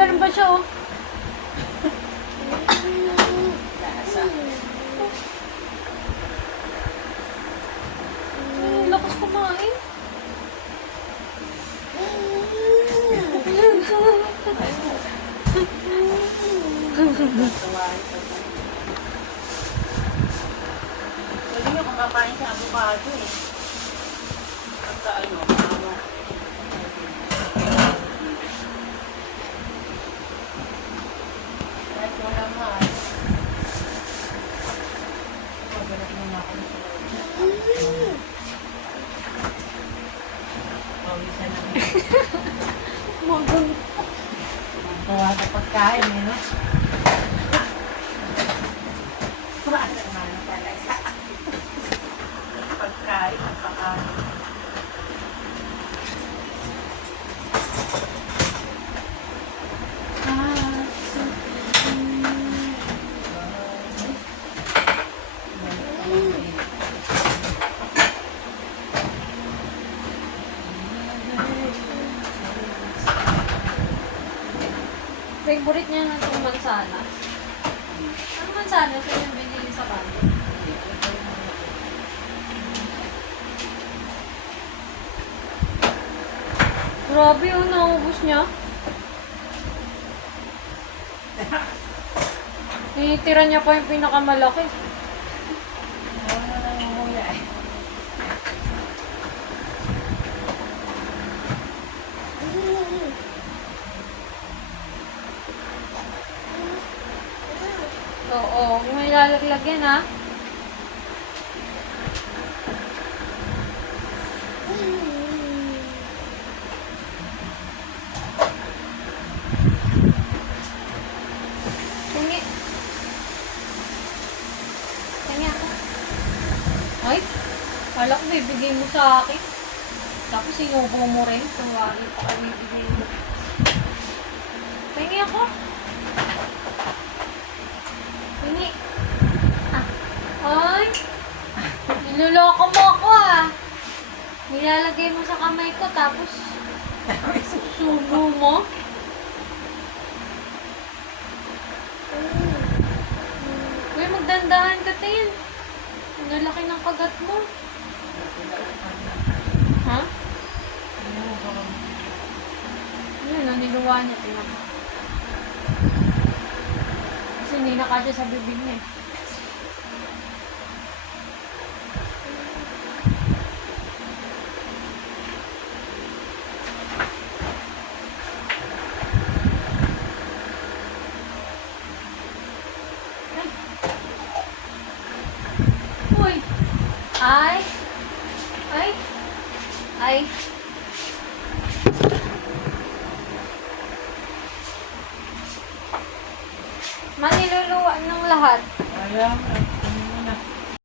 ganun ba siya, oh? Lasa. Lakas kumain. Pwede nyo kakapain sa avocado eh. Pagka ano. Kahit wala mahal. Pagkalat mo na ako ng pawisan namin. Magang. Gawa sa pagkain eh, no? Wala nga na pala sa pagkain at pakain. Favorite niya na itong mansanas. Ang mansanas yun yung binili sa kanto. Grabe yun, naubos niya. Tinitira niya pa yung pinakamalaki. Wala na yung hula eh. Oo, may lalaglag yan, ha? Tingi. Tingi ako. Ay, kala ko bibigay mo sa akin. Tapos inubo mo rin. Tuwain pa ka bibigay mo. Tingi ako. Tingi. Ah. Ay, niloloko mo ako, ah. Nilalagay mo sa kamay ko, tapos subo mo. Uy, magdandahan ka, Tin. Ang laki ng kagat mo. Ha? Ayun, niluwa niya, Tin. Kasi hindi nakasya sa bibig niya. Uy! Ay! Ay! Ay! Maniluluwa ng lahat. Ayan.